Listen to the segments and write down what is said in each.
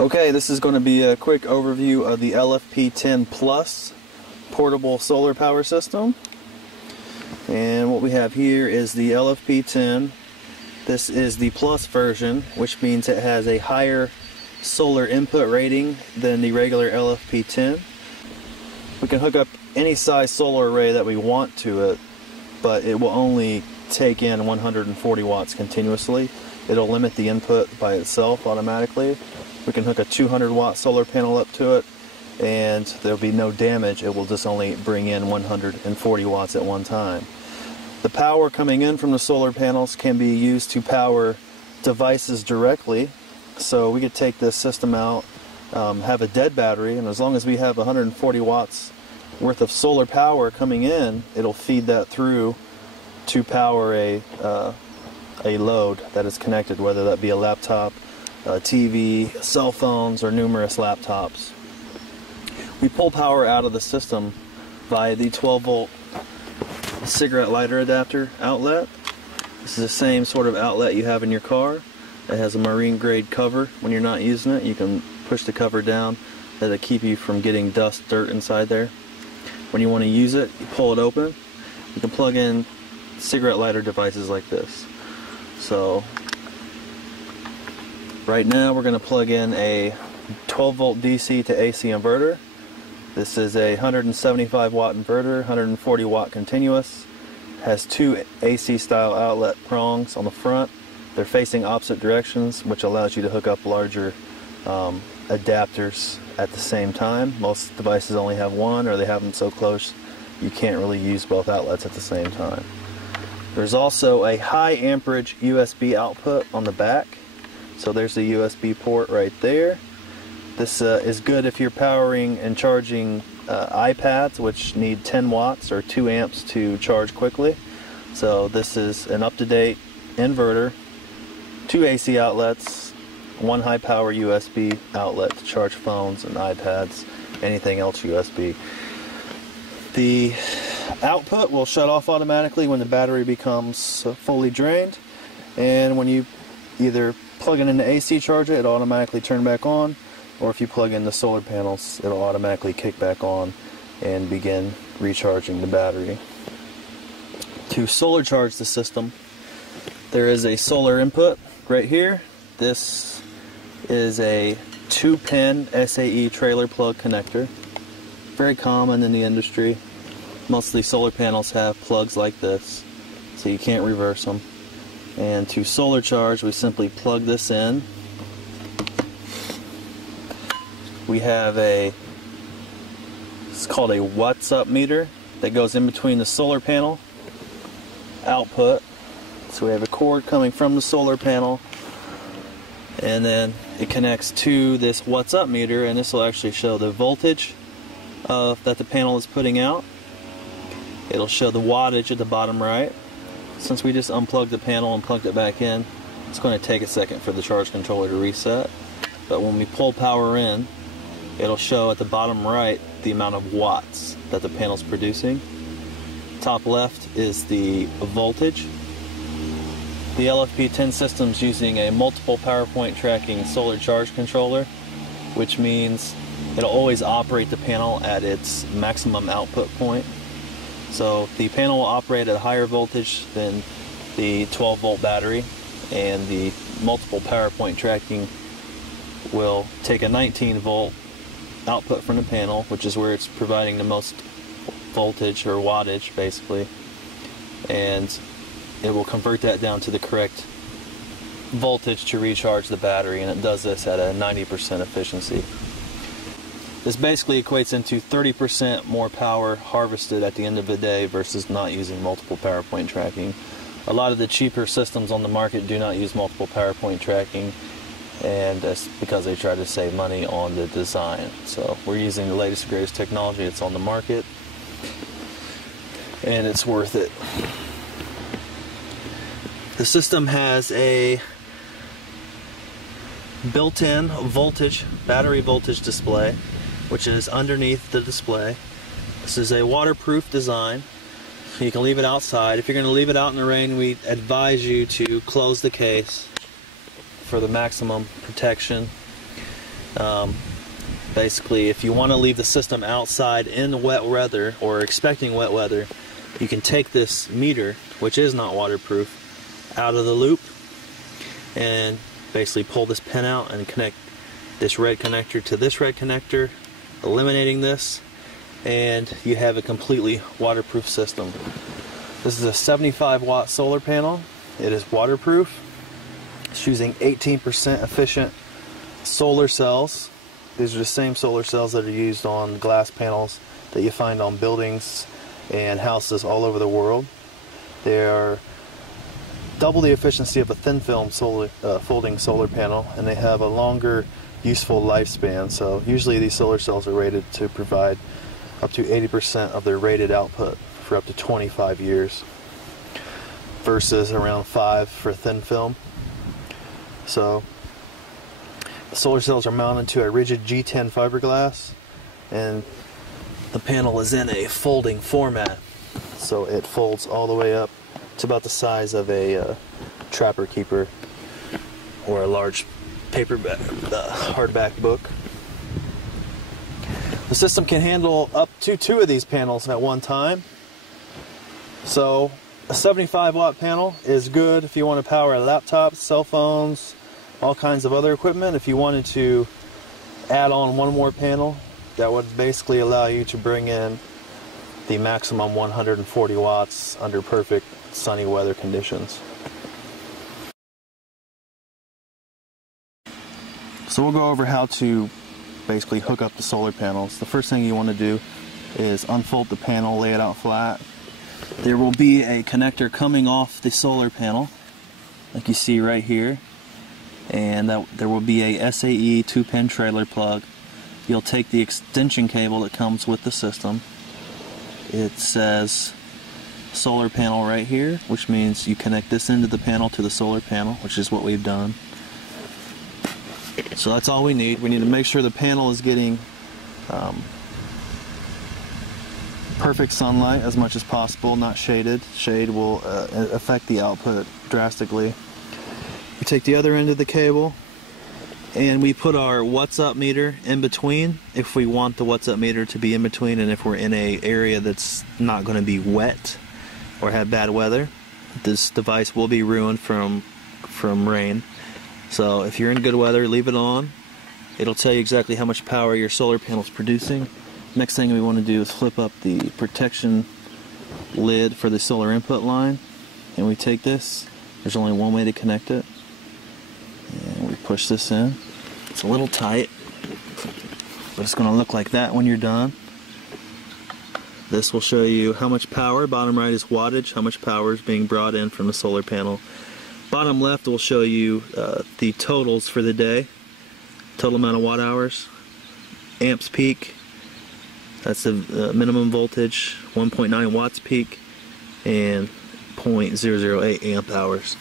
Okay, this is going to be a quick overview of the LFP 10 Plus portable solar power system. And what we have here is the LFP 10. This is the Plus version, which means it has a higher solar input rating than the regular LFP 10. We can hook up any size solar array that we want to it, but it will only take in 140 watts continuously. It'll limit the input by itself automatically. We can hook a 200 watt solar panel up to it and there'll be no damage. It will just only bring in 140 watts at one time. The power coming in from the solar panels can be used to power devices directly. So we could take this system out, have a dead battery, and as long as we have 140 watts worth of solar power coming in, it'll feed that through to power a load that is connected, whether that be a laptop, a TV, cell phones, or numerous laptops. We pull power out of the system via the 12-volt cigarette lighter adapter outlet. This is the same sort of outlet you have in your car. It has a marine grade cover. When you're not using it, you can push the cover down. That'll keep you from getting dust, dirt inside there. When you want to use it, you pull it open. You can plug in cigarette lighter devices like this. So right now we're going to plug in a 12-volt DC to AC inverter. This is a 175 watt inverter, 140 watt continuous. Has two AC style outlet prongs on the front. They're facing opposite directions, which allows you to hook up larger adapters at the same time. Most devices only have one, or they have them so close you can't really use both outlets at the same time. There's also a high amperage USB output on the back. So there's the USB port right there. This is good if you're powering and charging iPads, which need 10 watts or 2 amps to charge quickly. So this is an up-to-date inverter, 2 AC outlets, 1 high power USB outlet to charge phones and iPads, anything else USB. The output will shut off automatically when the battery becomes fully drained, and when you either plug it in the AC charger, it'll automatically turn back on, or if you plug in the solar panels, it'll automatically kick back on and begin recharging the battery. To solar charge the system, there is a solar input right here. This is a 2-pin SAE trailer plug connector. Very common in the industry. Most of the solar panels have plugs like this, so you can't reverse them. And to solar charge, we simply plug this in. We have it's called a what's up meter that goes in between the solar panel output. So we have a cord coming from the solar panel, and then it connects to this what's up meter, and this will actually show the voltage that the panel is putting out. It'll show the wattage at the bottom right. Since we just unplugged the panel and plugged it back in, it's going to take a second for the charge controller to reset. But when we pull power in, it'll show at the bottom right the amount of watts that the panel's producing. Top left is the voltage. The LFP 10 system's using a multiple power point tracking solar charge controller, which means it'll always operate the panel at its maximum output point. So the panel will operate at a higher voltage than the 12-volt battery, and the multiple power point tracking will take a 19-volt output from the panel, which is where it's providing the most voltage or wattage basically, and it will convert that down to the correct voltage to recharge the battery, and it does this at a 90% efficiency. This basically equates into 30% more power harvested at the end of the day versus not using multiple power point tracking. A lot of the cheaper systems on the market do not use multiple power point tracking, and that's because they try to save money on the design. So we're using the latest and greatest technology that's on the market, and it's worth it. The system has a built-in battery voltage display, which is underneath the display. This is a waterproof design. You can leave it outside. If you're going to leave it out in the rain, we advise you to close the case for the maximum protection. Basically, if you want to leave the system outside in wet weather or expecting wet weather, you can take this meter, which is not waterproof, out of the loop and basically pull this pin out and connect this red connector to this red connector, eliminating this, and you have a completely waterproof system. This is a 75-watt solar panel. It is waterproof. It's using 18% efficient solar cells. These are the same solar cells that are used on glass panels that you find on buildings and houses all over the world. They are double the efficiency of a thin film folding solar panel, and they have a longer useful lifespan. So usually these solar cells are rated to provide up to 80% of their rated output for up to 25 years versus around 5 for thin film. So the solar cells are mounted to a rigid G10 fiberglass, and the panel is in a folding format, so it folds all the way up. It's about the size of a Trapper Keeper or a large paperback hardback book. The system can handle up to 2 of these panels at one time. So a 75-watt panel is good if you want to power laptops, cell phones, all kinds of other equipment. If you wanted to add on one more panel, that would basically allow you to bring in the maximum 140 watts under perfect sunny weather conditions. So we'll go over how to basically hook up the solar panels. The first thing you want to do is unfold the panel, lay it out flat. There will be a connector coming off the solar panel, like you see right here, and there will be a SAE 2-pin trailer plug. You'll take the extension cable that comes with the system. It says solar panel right here, which means you connect this end of the panel to the solar panel, which is what we've done. So that's all we need. We need to make sure the panel is getting perfect sunlight as much as possible, not shaded. Shade will affect the output drastically. We take the other end of the cable and we put our what's up meter in between if we want the what's up meter to be in between, and if we're in an area that's not going to be wet or have bad weather, this device will be ruined from rain. So if you're in good weather, leave it on. It'll tell you exactly how much power your solar panel is producing. Next thing we want to do is flip up the protection lid for the solar input line, and we take this. There's only one way to connect it, and we push this in. It's a little tight, but it's going to look like that when you're done. This will show you how much power. Bottom right is wattage, how much power is being brought in from the solar panel. Bottom left will show you the totals for the day, total amount of watt hours, amps peak, that's the minimum voltage, 1.9 watts peak, and 0.008 amp hours.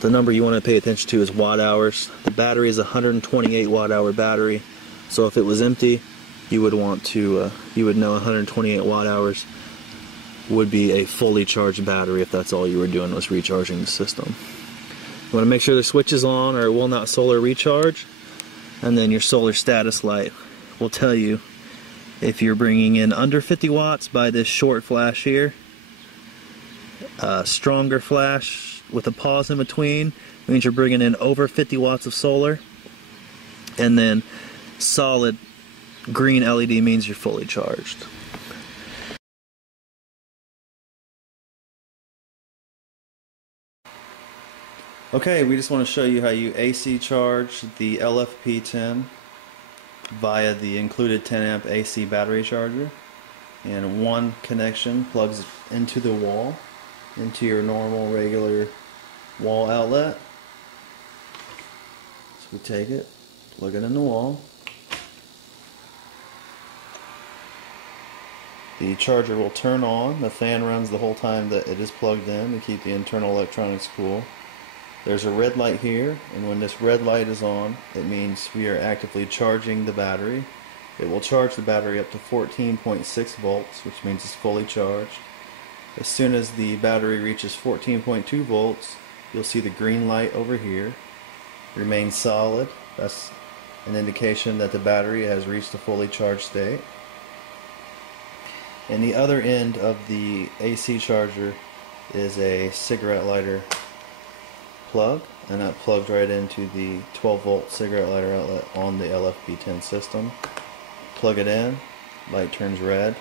The number you want to pay attention to is watt hours. The battery is a 128 watt hour battery, so if it was empty, you would want to, you would know 128 watt hours would be a fully charged battery if that's all you were doing was recharging the system. You want to make sure the switch is on or it will not solar recharge, and then your solar status light will tell you if you're bringing in under 50 watts by this short flash here. Stronger flash with a pause in between means you're bringing in over 50 watts of solar, and then solid green LED means you're fully charged. Okay, we just want to show you how you AC charge the LFP 10 via the included 10 amp AC battery charger, and one connection plugs into the wall, into your normal regular wall outlet. So we take it, plug it in the wall. The charger will turn on. The fan runs the whole time that it is plugged in to keep the internal electronics cool. There's a red light here, and when this red light is on, it means we are actively charging the battery. It will charge the battery up to 14.6 volts, which means it's fully charged. As soon as the battery reaches 14.2 volts, you'll see the green light over here. Remain solid. That's an indication that the battery has reached a fully charged state. And the other end of the AC charger is a cigarette lighter plug, and that plugs right into the 12-volt cigarette lighter outlet on the LFP 10 system. Plug it in, light turns red,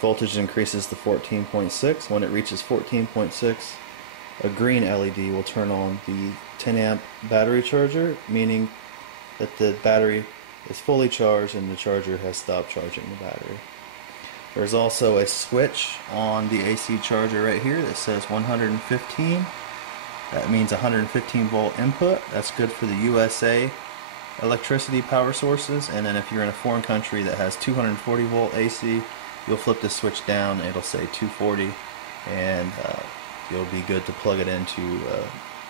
voltage increases to 14.6. When it reaches 14.6, a green LED will turn on the 10 amp battery charger, meaning that the battery is fully charged and the charger has stopped charging the battery. There's also a switch on the AC charger right here that says 115. That means 115 volt input. That's good for the USA electricity power sources, and then if you're in a foreign country that has 240 volt AC, you'll flip the switch down, it'll say 240, and you'll be good to plug it into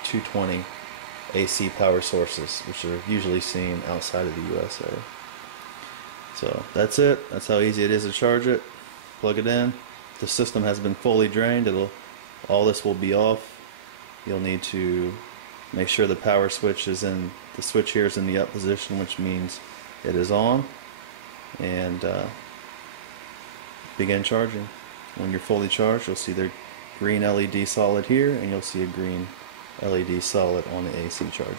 220 AC power sources, which are usually seen outside of the USA. So that's it. That's how easy it is to charge it. Plug it in. The system has been fully drained. All this will be off. You'll need to make sure the power switch is in, the switch here is in the up position, which means it is on, and begin charging. When you're fully charged, you'll see the green LED solid here, and you'll see a green LED solid on the AC charger.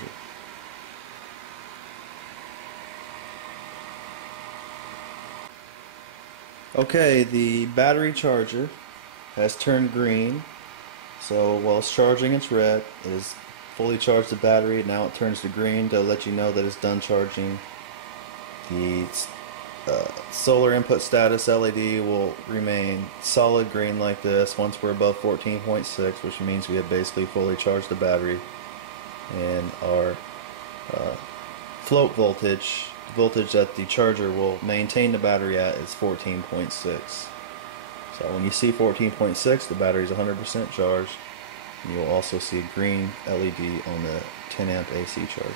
Okay, the battery charger has turned green. So while it's charging, it's red. It has fully charged the battery. Now it turns to green to let you know that it's done charging. The solar input status LED will remain solid green like this once we're above 14.6, which means we have basically fully charged the battery. And our float voltage that the charger will maintain the battery at is 14.6. So when you see 14.6, the battery is 100% charged. And you'll also see a green LED on the 10 amp AC charger.